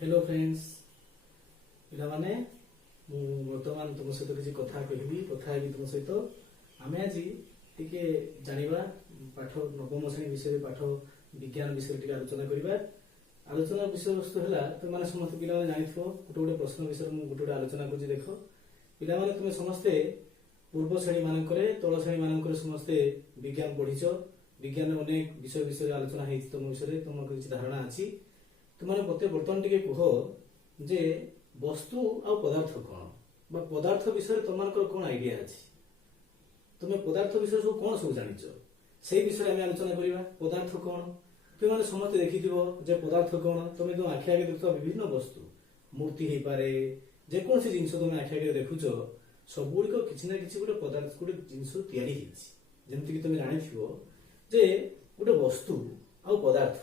Hello friends पिलामाने बर्तमान तुम सहित किसी कथा कहबी कथा हेबी तुम सहित आम आज टिके जानिबा पाठ नवम श्रेणी विषय पाठ विज्ञान विषय टिके आलोचना करबा। आलोचना विषय वस्तु है तुम मैंने समस्त पिला जानिथो गोटे गोटे प्रश्न विषय गोटे गोटे आलोचना कर देख पिला माने तुम समस्ते पूर्व श्रेणी मानकरे तल श्रेणी मानकरे समस्ते विज्ञान पढ़ीच विज्ञान अनेक विषय विषय आलोचना है तुम विषय तुम किसी धारणा अच्छी तुमने मत बर्तमान टिके कह जे वस्तु आ पदार्थ कौन बा पदार्थ विषय तुम कौन आइडिया अच्छी तुम्हें पदार्थ विषय सब कौन सब जानिच से विषय आम आलोचना करवा। पदार्थ कौन तुम समस्त देखि जे पदार्थ कौन तुम तुम आखि आगे देखुवा विभिन्न वस्तु मूर्ति हो पारे जेकोसी जिनस तुम आखि आगे देखुच सबुड़ किसी ना कि गोटे पदार्थ गोटे जिनस जमीक तुम जानी जे गोटे वस्तु आ पदार्थ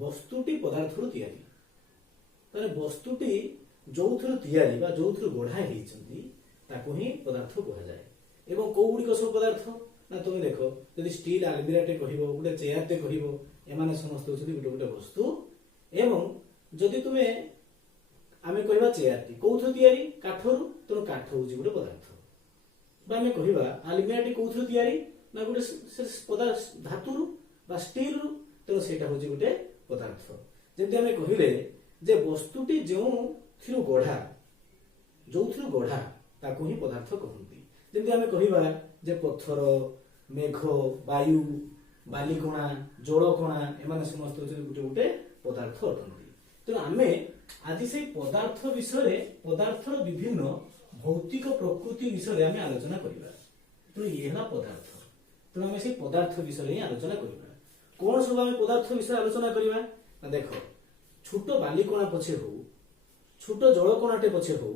वस्तुटी पदार्थ या वस्तुटी जो या जो गढ़ा ही पदार्थ कह जाए। एवं कौ गुड़िक सब पदार्थ ना तुम देख जदि स्टील आलमिराटे कह गोटे चेयरटे कह एम समस्त गोटे गोटे वस्तु एवं जदि तुम्हें आम कह चेयरटी कौन तैयारी काठरू तेणु काठ हूँ गोटे पदार्थ आम कह आलमिराटी कौन तैयारी ना गोटे धातु स्टील तेणु से गोटे पदार्थ जमी आम कहले जे वस्तुटी जो गढ़ा जो गढ़ा ताकू ही पदार्थ कहते। जमी आम कह जे पत्थर मेघ वायु बालिकणा जलकणा एम समस्त गोटे गोटे पदार्थ अटंती। तेणु आम आज से पदार्थ विषय पदार्थर विभिन्न भौतिक प्रकृति विषय आम आलोचना करवा। तेणु ये पदार्थ तेणु आम से पदार्थ विषय ही आलोचना करवा। कौन सब आम पदार्थ विषय आलोचना करवा देख छोट बालिकणा पछे हो छोट जलकणाटे पछे हो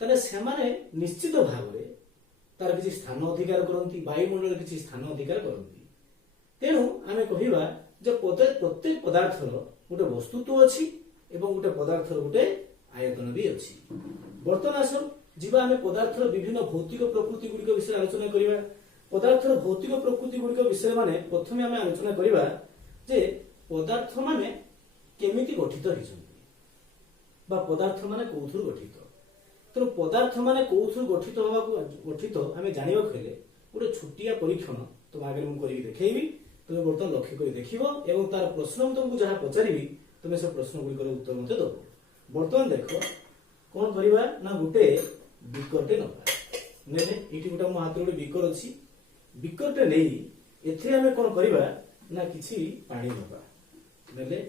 ताले सेमाने निश्चित भाव में तार किसी स्थान अधिकार करती वायुमंडल किसी स्थान अधिकार करती। तेणु आम कहवा जे प्रत्येक पदार्थर गोटे वस्तुत्व अच्छी एवं गोटे पदार्थर गोटे आयतन भी अच्छी। बर्तमान आस जीवा आम पदार्थर विभिन्न भौतिक प्रकृति गुड़िक विषय आलोचना करवा। पदार्थर भौतिक प्रकृति गुड़िक विषय माने प्रथम आम आलोचना करवा जे पदार्थ माने केमिति गठित होइछन्ति बा पदार्थ माने कोथुर गठित। तेणु पदार्थ माने कोथुर गठित गठित आम जानिबा खेले गोटे छोटिया परीक्षण तुम आगे मुझे करके देखी तुम बर्तमान लक्ष्य कर देख एवं तार प्रश्न तुमको जहाँ पचारि तुम से प्रश्न गुड़िकर उत्तर मत दब। बर्तमान देख कौन करवा ना गोटे बिकरटे नवा ये गोटे मो हाथ गोटे बिकर अच्छी बिकरटे नहीं एम कौन करवा ना किसी पानी नवा ने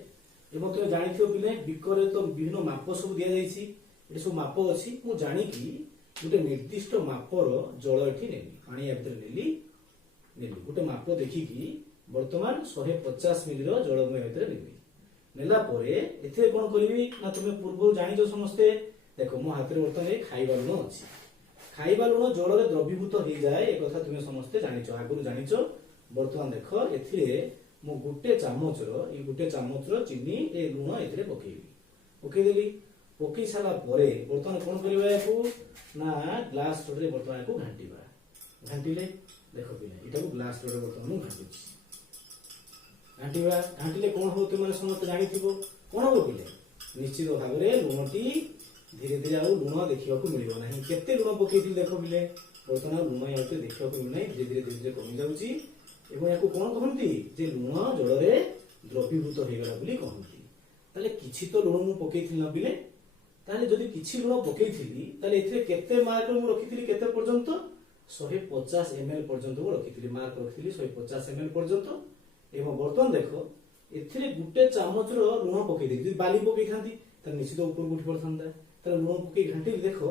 एवं तुम जानी पिले बिकर तो विभिन्न माप सब दि जाइए सब माप अच्छी मु जाणिकी गोटे निर्दिष्ट मापर जल ये नेली पानी भितर नेली गोटे माप देखिकी बर्तमान 150 मिलीर जलमय भितर नेली नेला कौन करी ना तुम पूर्व जान समस्ते देख मो हाथ में बर्तमान खाइबा लुण अच्छी खाइबा लुण जल द्रवीभूत हो जाए एक कथा तुम समस्ते जानिच आगु जानिच। बर्तमान देख ए मु गोटे चामचर चीनी ए लुण ए पकईदेली पकई सारा बर्तमान कौन करवा ना ग्लास रोड बर्तमान को घाटा घाटिले देख पिला ये ग्लास रोड बर्तमान घाटा घाटिले कौन हो तुम समस्त जानी कौन हम पिले निश्चित भाव में लुणटी धीरे धीरे आ लुण देखा मिलना ना केते लुण पकई देख पिले बर्तमान लुण देखा मिलना धीरे धीरे धीरे धीरे कमी जाऊँगी एवं या कौन कहती जे लुण जल द्रवीभूत हो गला कहती ताले किछि तो लुण मु पकई न पिले ताले जदि किछि लुण पकई ताले एथिरे केते मार्क मु रखिथिली केते पर्यंत 150 ml पर्यंत मु रखिथिली मार्क रखिथिली 150 ml पर्यंत। एवं बर्तमान देख एथिरे गुटे चामचर लुण पकई जदि बाली पकई थांती ताले निश्चित ऊपर उठी पड़थांता ताले लुण पकई घांटी देख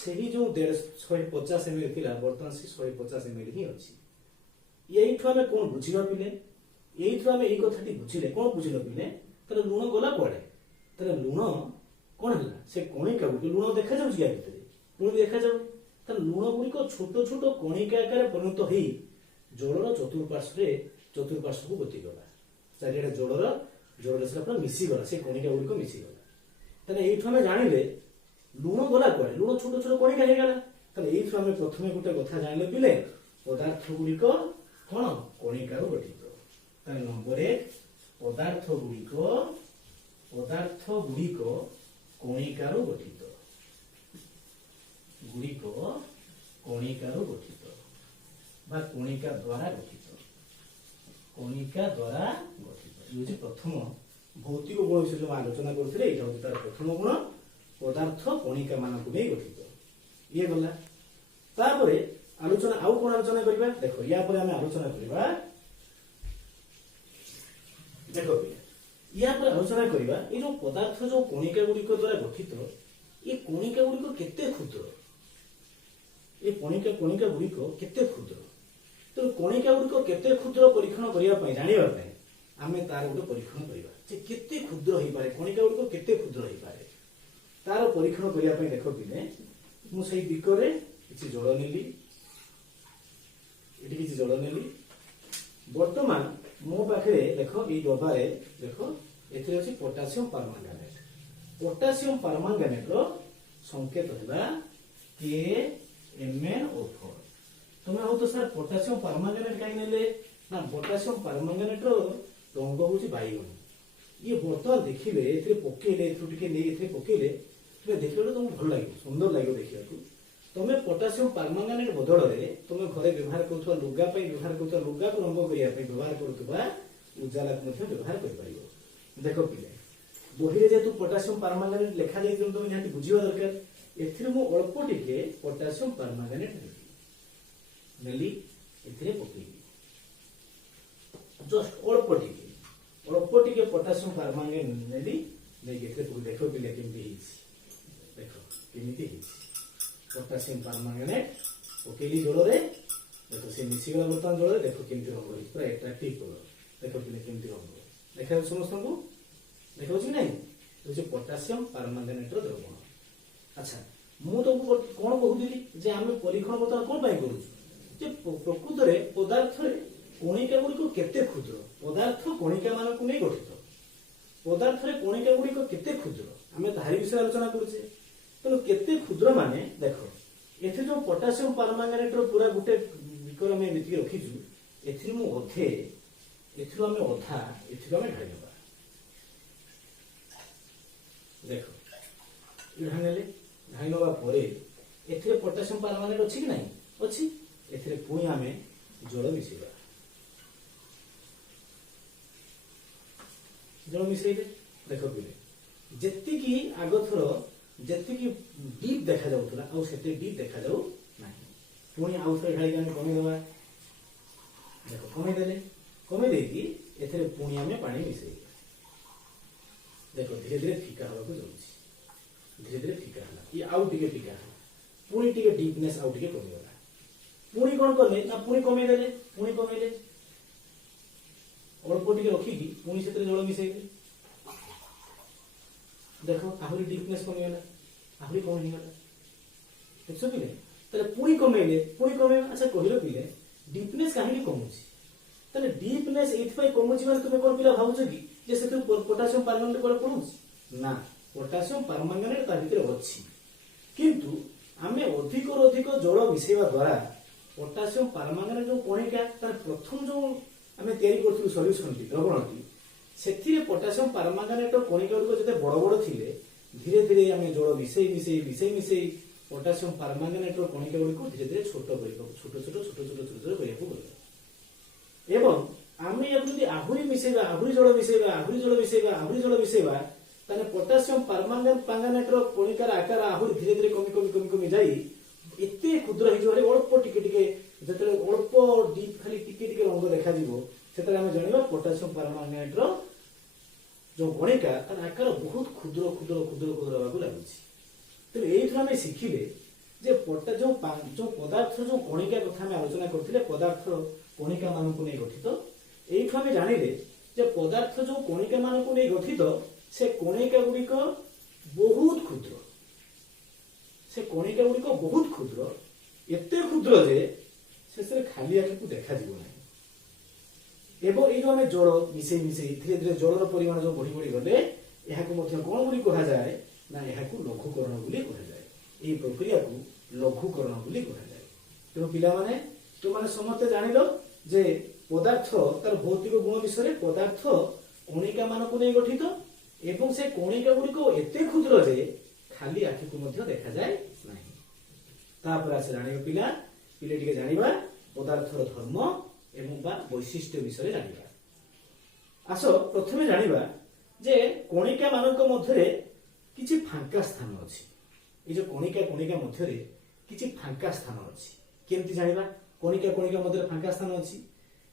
सही जो 150 ml थिला बर्तमान से 150 ml ही अछि। यही आम कौन बुझा पिले यही आम यही कथाटी बुझिले कौन बुझल पिले तार लुण गला कड़े तार लुण कौन है से कणिका गुट लुण देखा जाऊँ या भितर लुण देखा जाऊ तार लुण गुड़िक छोट छोट कणिका आकार परिणत हो जलर चतुर्पार्श्व को गतिगला चारिड़े जलर से पूरा मिसीगला से कणिका गुड़िक मिसीगला तेना ये आम जानिले लुण गला कड़े लुण छोट छोट कणिका होगा ये आम प्रथम गोटे कथा जानिले पिले पदार्थ गुड़िक कौन कणिकार गठित। नंबर 1 पदार्थ गुड़िक कणिकारु गठित गुड़िक कणिकारु गठित बा कणिका द्वारा गठित कणिका द्वारा गठित ये प्रथम भौतिक गुण विषय जो आलोचना करते तार प्रथम गुण पदार्थ कणिका मान गठित ये गला तापरे आलोचना आउ कौन आलोचना करबा देखो या पर हमें आलोचना करबा देखो या पर आलोचना करबा ये जो पदार्थ जो कणिका गुड़िक द्वारा गठित ये कणिका गुड़िक केते क्षुद्र ये कणिका कणिका गुड़िक केते क्षुद्र तो कणिका गुड़िक केते क्षुद्र परीक्षण करिया पई जानिबा पई आमे तार गोटे परीक्षण करबा जे केते क्षुद्र होई पारे कणिका गुड़िक केते क्षुद्र होई पारे तार परीक्षण करिया पई देखो पिले मु सही बिकरे किछि जल नेली एटी किछि जल नेली वर्तमान मो पाखे देखो ये डबारे देखो एथिरे अछि पोटासियम परमांगानेट रो संकेत हैबा KMnO4 तुम हो तो सर पोटासियम परमांगानेट काई नेले ना पोटासियम परमांगानेट रो रंग होछि बाइगन ये बोतल देखिले एथिरे पकेले एथु टिके नै एथिरे पकेले तुम देखिले तुमको भल लागियो सुंदर लागियो देखियाकू तुम पोटासियम परमांगानेट बदल रे तुम घरे व्यवहार करथुवा लुगा पई व्यवहार करथुवा लुगा को रंग करिया पई व्यवहार करथुवा उजाला मध्य व्यवहार कर परियो देखो पिले बहिरे जेतु पोटासियम परमांगानेट लेखा जाई तुम निहाती बुझिवा दरकार एथिरे मो अल्प टिके पोटासियम परमांगानेट नेली एथिरे पकेली जस्ट अल्प टिके पोटासियम परमांगानेट नेली नै एथिरे देखो पिले केमती हिस देखो केमती हिस पोटासियम परमांगानेट पकेली जल रे देखो से मिसी गला बर्तमान जल रे देखो केमती रंग होई पूरा एट्रैक्टिव कलर देखो पिले केमती रंग देखा समस्त को देखो छी नै तो जे पोटासियम परमांगानेट रो द्रवण अच्छा मु तो कोन कहूदिली जे आमे परीक्षण बर्तमान कोन पाई करू जे प्रकृत रे पदार्थ रे कणिका गुड़िक केते क्षुद्र पदार्थ कणिका मान को नै गठित पदार्थ रे कणिका गुड़िक केते क्षुद्र आमे तारि विषय आलोचना करूचे तो केते क्षुद्र माने देखो एथे जो पोटासियम परमांगानेट रो पूरा गुटे विक्रम में मिति रखिजु एथि मु अधे एथि हमें अधा एथि हमें ढाई देबा देखो ढानेले ढाई नबा परे एथि पोटासियम परमांगानेट अछि कि नाही अछि एथि पुणी हमें जल मिसेबा जल मिसेइले देखो पिले जेति की आगथर जेति की डीप देखा जाउतला आ सेते डीप देखा जाउ नाही पुणी आउ थे ढाई गाने कमे देबा देखो कमे देकी एथरे पुणी हमें पानी मिसेई देखो धीरे धीरे फीका होबा को जाउची धीरे धीरे फीका हला ये आउ टिके फीका पुणी टिके डीपनेस आउ टिके कमी गला पुणी कोन करले ना पुणी कमे देले पुणी कमेले अल्प टिके रखी की पुणी सेते जल मिसेई देखो आहुरी डीपनेस कमी गला आहुरी कम ही गला देखो पिले तले पुणी कमेले अच्छा कहिलो पिले डीपनेस काहे कमुची तले डीपनेस एथपाई कमुची माने तुमे कोन पिला भाबुछ की जे सेतु पोटासियम परमांगानेट कोन पडुछ ना पोटासियम परमांगानेट ता भितर अछि किंतु आमे अधिक और अधिक जल मिसेवा द्वारा पोटासियम परमांगानेट जो कणिका तार प्रथम जो आमे तयारी करथु सॉल्यूशन टी द्रवणटी सेथिरे पोटासियम परमांगानेट कणिका गुड जते बड़ बड़ थिले धीरे धीरे आमे जल मिसेई पोटासियम परमांगानेट कणिका गुड को धीरे धीरे छोट करिया को गले एवं आमे यदि आहुरी जल मिसेबा ताने पोटासियम परमांगानेट कणिकार आकार आहुरी धीरे धीरे कमी जाई एते क्षुद्र हि जोरे अल्प टिके जते अल्प डीप खाली टिके रंग देखा जीवो सेतरे हम जानिबा पोटासियम परमांगानेट जो कणिका तार आकार बहुत क्षुद्र होबाकू लागुछि तो एई हम शिखिले जे जो पदार्थ जो कणिका कथा हम आलोचना करथिले पदार्थ कणिका मानकु नै गठित एई हम जानिले जे पदार्थ जो कणिका मानकु नै गठित से कणिका गुड़िक बहुत क्षुद्र से कणिका गुड़िक बहुत क्षुद्र एते क्षुद्र जे से खाली आखि को देखा जीव नै एवं ये जो आम जल मिसे धीरे धीरे जलर परिमाण जो बढ़ी बढ़ी गले यहाँ कौन बोली कहा जाए ना यहाँ लघुकरण बोली कहा जाए ये प्रक्रिया को लघुकरण बोली कहा जाए तेणु पिलामाने तो माने समस्ते जानिल जे पदार्थ तार भौतिक गुण विषय पदार्थ कणिका मान को नहीं गठित एवं से कणिका गुड़िक एते क्षुद्र जे खाली आखि को मध्य देखा जाए नहीं। तापर आसे जानिबा पिला पिले टिके जानिबा पदार्थर धर्म एवं बा वैशिष्ट्य विषय जानिबा। आसो प्रथमे जानिबा जे कणिका मानक मध्यरे किछि फांका स्थान अछि। ए जो कणिका कणिका मध्यरे किछि फांका स्थान अछि केमति जानिबा कणिका कणिका मध्यरे फांका स्थान अछि।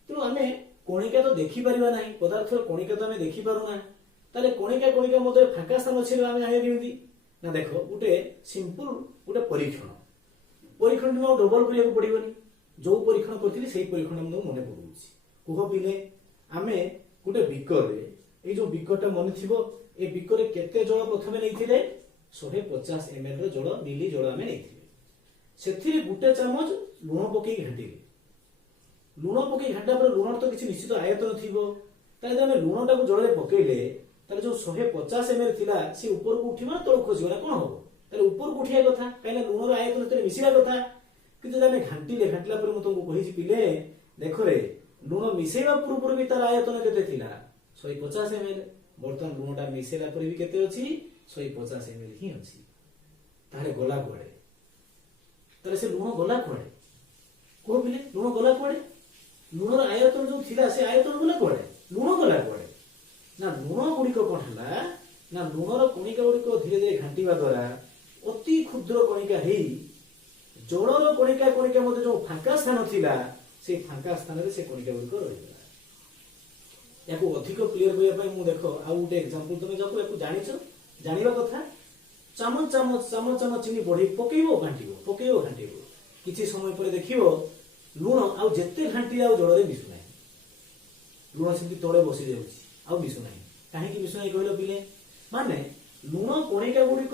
तेणु आमे कणिका तो देखि परिबा नाही, पदार्थर कणिका तो आमे देखि पारु ना, ताले कणिका कणिका मध्यरे फांका स्थान अछि आमे जानिबा केमति ना। देखो गुटे सिंपल गुटे परीक्षण परीक्षण में डबल करिया पड़िबनी। जो परीक्षण करथिली सेही परीक्षण हम मने पडुछि। कुह पिले आमे गुटे बिकर रे ए जो बिकरटा मन थिबो ए बिकर केते जल प्रथमे नैथिले 150 ml रो जल मिली जल आमे नैथिले। सेथिरे गुटे चामच लूण पकई घांटिले। लूण पकई घांटा पर लूण तो किछि निश्चित आयतन थिबो, ताले आमे लूणटा को जल रे पकईले ताले जो 150 ml थिला से ऊपर को उठिबा तळ खसिबा ना कोन होबो, ताले ऊपर को उठिया कथा काइना लूण रो आयतन तेरे मिसिला कथा। किंतु आमे घांटिला पर म तुमको कहिछि पिले देखो रे लूण मिसेबा पूर्व भी तार आयतन केते थिला 150 ml, बर्तन लूणटा मिसेला पर भी केते अछि 150 ml ही अछि। ताले गला कोडे ताले से लूण गला कोडे को पिले लूण गला कोडे लूण रो आयतन जो थिला से आयतन गला कोडे लूण गला कोडे ना। लूण गुड़िक कोन हला ना लूण रो कणिका गुड़िक धीरे धीरे घांटिबा द्वारा अति क्षुद्र कणिका हेई जलर कणिका कणिका मध्य जो फांका स्थान थिला से फांका स्थान रे से कणिका गुड़िक रहिला। याको अधिक क्लियर होया पय मु देखो आ उटे एग्जांपल तमे जाको याको जानिछो जानिबा कथा। चामच चामच चामच चामच चिनी बढी पकेइबो घांटिबो किछि समय पर देखिबो लूण आ जेते घांटी आ जल रे मिसु नाही। लूण सिंती तळे बसी जाउछि आ मिसु नाही। काहे कि मिसु नाही कहलो पिले माने लूण कणिका गुड़िक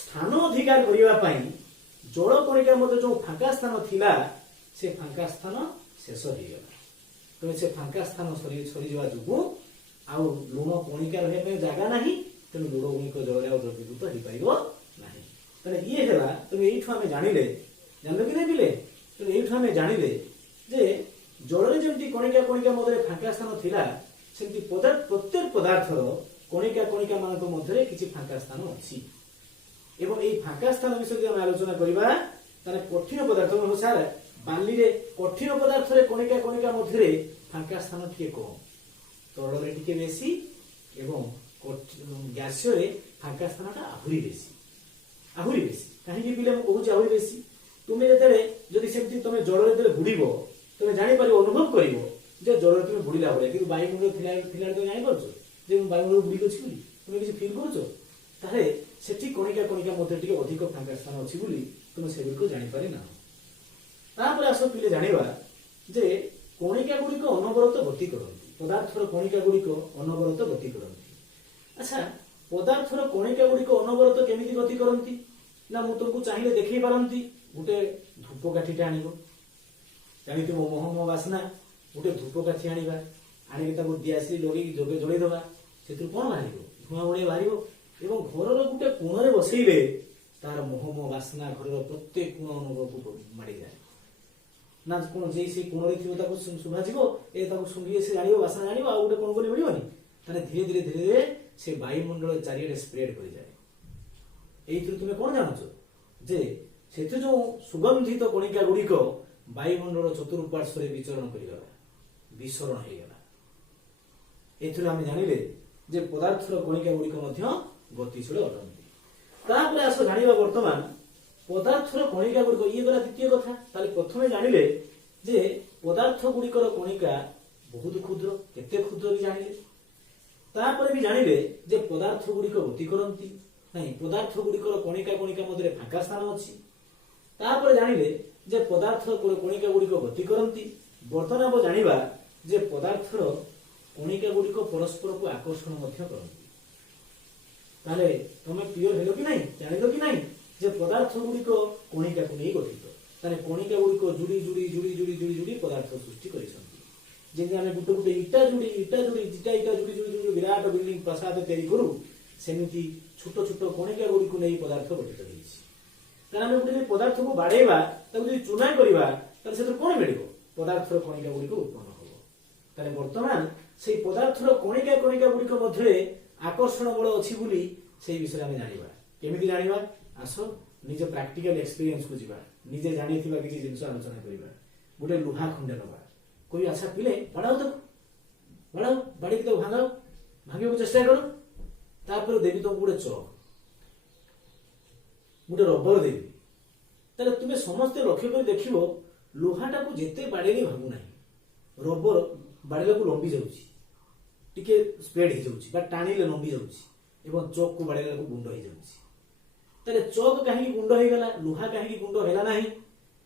स्थान अधिकार करिवा पई जल कणिका मध्य जो फांका स्थान थिला से फांका स्थान शेष हो गला। तो से फांका स्थान सरी जवा जुगु आ लूण कणिका रहे पे जागा नाही, तेणु लूण गुणिक जल रे द्रवीभूत हो पाइबो नाही। तने ये हेला तुम एठु हमें जानिले जानलो कि नै पिले तो एठु हमें जानिले जे जल रे जेमति कणिका कणिका मध्य फांका स्थान थिला सेमति प्रत्येक पदार्थर कणिका कणिका मानक मध्य किछि फांका स्थान अछि। एवं एई फांका स्थान विषय हम आलोचना करिबा तारे कठिन पदार्थ में सार बाली रे कठिन पदार्थ रे कणिका कणिका मध्य रे फांका स्थान टिके कम, तरल रे टिके बेसी एवं गैसीय रे फांका स्थानटा आहुरी बेसी काहे कि पिले कहूची आहुरी बेसी। तुमे जेतरे जदि सेमति तमे जल रे देले बुडीबो तमे जानि परिबो अनुभव करिवो जे जल रे तुमे बुडीला भले कि वायुमंडल थिला तो जानि परछो जे वायुमंडल बुडी गछि बोली तुमे किछि फील करछो ताहे सेठी कणिका कणिका मध्य टिके अधिक फांका स्थान अछि बोली तुमे से बिल्कुल जानि पारि ना। तापर आसो पिले जानिबा जे कणिका गुड़िक अनवरत गति करती, पदार्थर कणिका गुड़िक अनवरत गति करती। अच्छा पदार्थर कणिका गुड़िक अनवरत केमिति गति करती ना मु तुमको चाहिए देखै पारंती। गुटे धूपकाठीटा आनिबो जानिथिबो मोहम वासना गुटे धूपकाठी आनिबा आनिके ताको दियासली लगे जोगे जळै दबा सेतु कोन बाहरिबो धुआं उड़े बाहरिबो एवं घरर गुटे कोणरे बसैले तार मोहम वासना घरर प्रत्येक कोण अनुभव को माडी जाय ना। कोन जे से कोणरे थिबो ताको सुभा जीवो ए ताको सुंगिए से जानिबो वासना जानिबो आ गुटे कोन कोन मिलिबोनी ताने धीरे धीरे से वायुमंडल चारियाडे स्प्रेड करि जाय। एइथु तुमे कोन जानुछो जे सेतु जो सुगंधित कणिका गुड़िक वायुमंडल चतुर्पार्श्व रे विचरण करिगला विसरण हो गला। एथुर हम जानिले जे पदार्थर कणिका गुड़िक मध्य गतिशील अटंती। तापर आसो जानिबा वर्तमान पदार्थर कणिका गुड़िक ये गला द्वितीय कथा। ताले प्रथमे जानिले जे पदार्थ गुड़िकर कणिका बहुत क्षुद्र केते क्षुद्र भी जानिले। तापर भी जानिले जे पदार्थ गुड़िक गति करंती नहीं, पदार्थ गुड़िकर कणिका कणिका मध्य फांका स्थान अछि। तापर जानिले जे पदार्थ कणिका गुड़िक गति करंती। वर्तमान अब जानिबा जे पदार्थर कणिका गुड़िक परस्पर को आकर्षण मध्य करंती। ताले तमे क्लियर हेलो कि नहीं जानिलो कि नहीं जे पदार्थ गुड़िक कणिका को नै गठित ताले कणिका गुड़िक जुड़ी जुड़ी जुड़ी जुड़ी जुड़ी जुड़ी पदार्थ सृष्टि करिसंती। जेंति आमे गुटे गुटे इटा जुड़ी जुड़ी जुड़ी विराट बिल्डिंग प्रासाद तैयारी करू सेमिति छोट छोट कणिका गुड़िक नै पदार्थ गठित होइछि। ताले आमे गुटे पदार्थ को बाडेबा ताको जदि चुना करिबा ताले सेतर कोन मिलिबो पदार्थर कणिका गुड़िक उत्पन्न होबो। ताले वर्तमान से पदार्थर कणिका कणिका गुड़िक मध्य आकर्षण बल अच्छी बोली से विषय आम जाना केमी जाना आस निज प्रैक्टिकल एक्सपीरियंस को जीवा निजे जानी किसी जिन आलोचना करवा गोटे लुहा खंडे नवा कोई आशा पिले बढ़ाओ तो बढ़ाओ बाड़ी तो भांगाओ भांगे चेष्टा करो तापर देवी तुमको गोटे चक गोटे रबर देवी ताले तुम्हें समस्ते लक्ष्य कर देख लुहाटा को जिते बाड़े भांगू ना रबर बाड़े को लंबी जाऊँगी टिके स्प्रेड हो जाऊँगी टाणिले लंबी जाऊँगी चौक को बाड़े को गुंड हो जाऊँगी ताले चौक कहीं गुंड हो गला लुहा कहीं गुंड है ना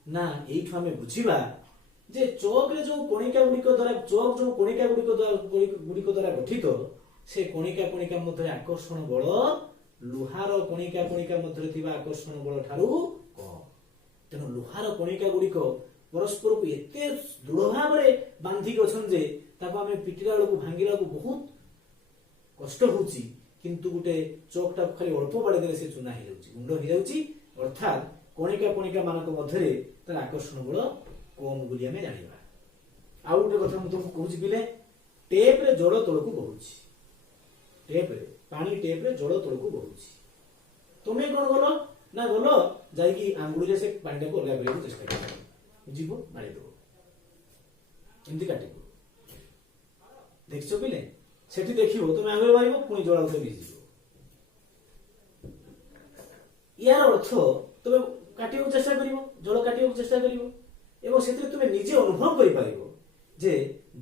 ना यू आम बुझा जे चौक रे जो कणिका गुड़िक द्वारा चौक जो कणिका गुड़िक द्वारा गठित से कणिका कणिका मध्य आकर्षण बल लुहार कणिका कणिका मध्य आकर्षण बल ठारू कम तेणु लुहार कणिका गुड़िक परस्पर को एते दृढ़ भाव बांधिक अच्छा आम पिटिला बेलू भांगिला बहुत कष्ट होची किंतु गोटे चौकटा खाली अल्प बाड़ी से चुना हो गुंड हो जाऊँगी अर्थात कणिका कणिका मान मध्य तार आकर्षण बल कम बोली आम जाना आउ गोटे कथा तुमको कहूँ पिले टेप रे जल तलक बहुची टेप रे पानी टेप रे जल तलक बहुची तुम्हें कौन गल ना गल जाकि आंगुड़ी से पानी को अलग करने चेष्टा कर जीव मारी दब एमती काट देख पिले से देख तुम आंगुड़ी मार पुणी जल उठे मिजी यार अर्थ तुम काटा चेष्टा कर जल काटा चेष्टा कर तुम निजे अनुभव कर जे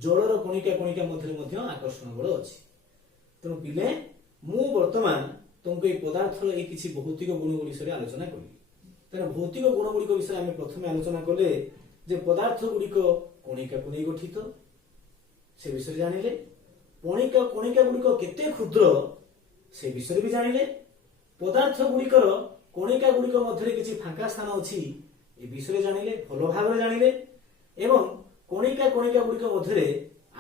जलर कणिका कणिका मध्य आकर्षण बल अच्छी तेणु पिले मु वर्तमान तुमको ये पदार्थर ये किसी भौतिक गुण विषय आलोचना करी तेना भौतिक गुण गुड़िक विषय आम प्रथम आलोचना कले जे पदार्थ गुड़िक कणिका को नहीं गठित से विषय जानिले कणिका कणिका गुड़िक केते क्षुद्र से विषय भी जानिले पदार्थ गुड़िकर कणिका गुड़िक मध्य किसी फांका स्थान अच्छी ए विषय जानिले भल भाव जानिले एवं कणिका कणिका गुड़िक मध्य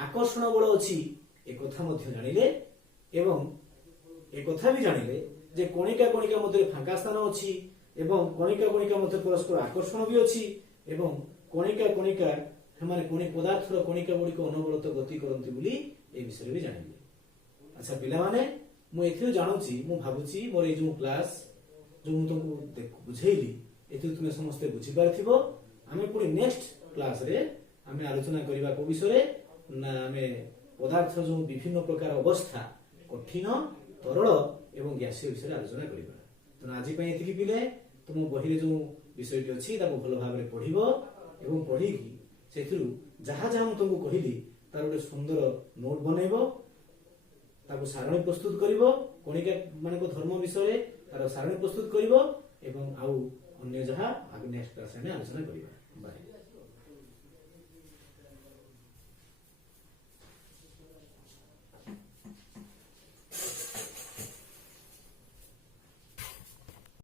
आकर्षण बल अच्छी एक जानिले एवं एक भी जानिले जे कणिका कणिका मध्य फांका स्थान अच्छी एवं कणिका कणिका मध्य परस्पर आकर्षण भी अच्छी एवं कणिका कणिका माने पदार्थर कणिका गुड़िक अनवरत गति करती बोली ए विषय भी जानिले अच्छा पिला माने मु एथि जानुची मु भाबुची मोर ए जो क्लास जो मु तुमको बुझेइली एथि तुमे समस्त बुझी पारथिबो आमे पुनी नेक्स्ट क्लास रे आमे आलोचना करिबा को विषय ना आमे पदार्थ जो विभिन्न प्रकार अवस्था कठिन तरल एवं गैसीय विषय आलोचना करिबा तो आज पई एथि पिले तुम बही जो विषयटी अच्छी भल भाव में पढ़िबो एवं पढ़ी सेथिरु जहाँ जहाँ तुमको कहली तार गोटे सुंदर नोट बनइबो ताको सारणी प्रस्तुत करिबो कणिका माने धर्म विषय तार सारणी प्रस्तुत करिबो एवं आउ अन्य जहाँ आगे नेक्स्ट क्लास में आलोचना करिबा बाय।